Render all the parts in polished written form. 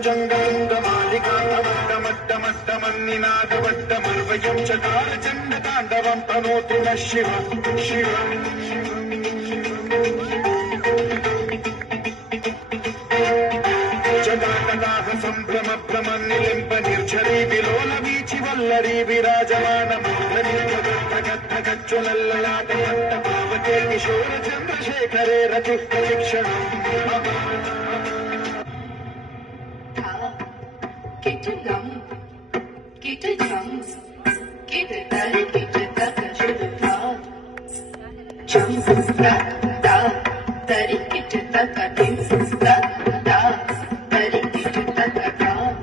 भुजङ्गलिङ्गमालिकामट्टमट्टमट्टमन्निनादवट्टमर्वयं चकारचण्डताण्डवं तनोतु नः शिव शिव जटाकटाह सम्भ्रम भ्रमन्निलिम्ब निर्झरी विलोलवीचि वल्लरी विराजमानमूर्धनिर्भगद्धगद्धगज्ज्वलल्ललाटमट्टपावके किशोर चन्द्रशेखरे रतिः प्रशिक्षणम् Get to gum, get to drums, get to dal, get to duck, get to dog. Chums, da, da, dari, get to duck, dings, da, da, dari, get to duck, dog.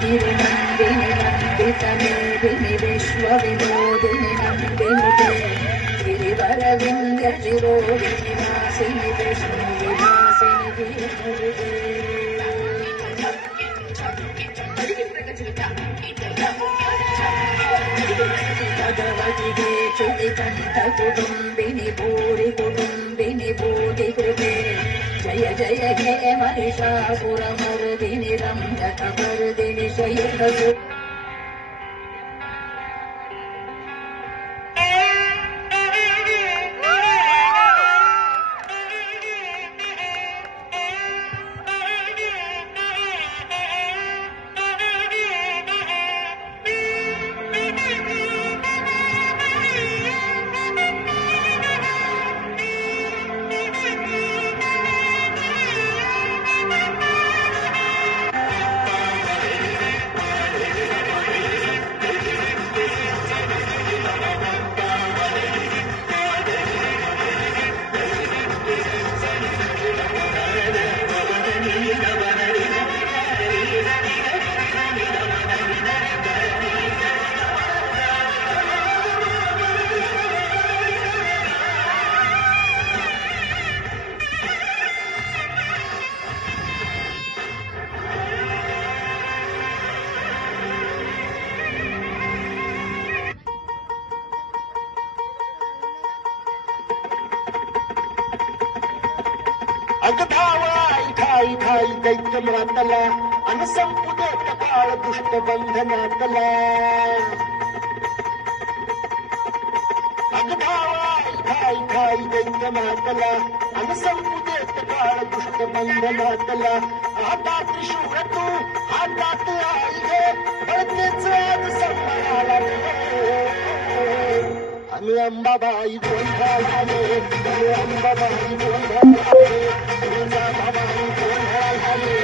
गिरिनन्दिनि नन्दितमेदिनि विश्वविनोदिनि नन्दिनुते गिरिवरविन्द्यशिरोदिनि वासिनि विष्णुविलासिनि विष्णुविदे भगवतिगे चुलिकण्ठकुटुम्बिनि भूरि कुटुम्बिनि भूतिकृते जय जय हे महिषासुरमर्दिनि रम्यकपर्दिनि शयनसु अगधावाई ठाई ठाई दैत्यम्रातला अनसंपुदे कपाळ दुष्टबंधनातला अगधावाई ठाई ठाई दैत्यम्रातला अनसंपुदे कपाळ दुष्टबंधनातला हातात त्रिशूळ तू हातात आई गे बळतेच आज संभाळाला आम्ही अंबाबाई गोंधळाले आम्ही अंबाबाई गोंधळाले तुळजाभवानी गोंधळाले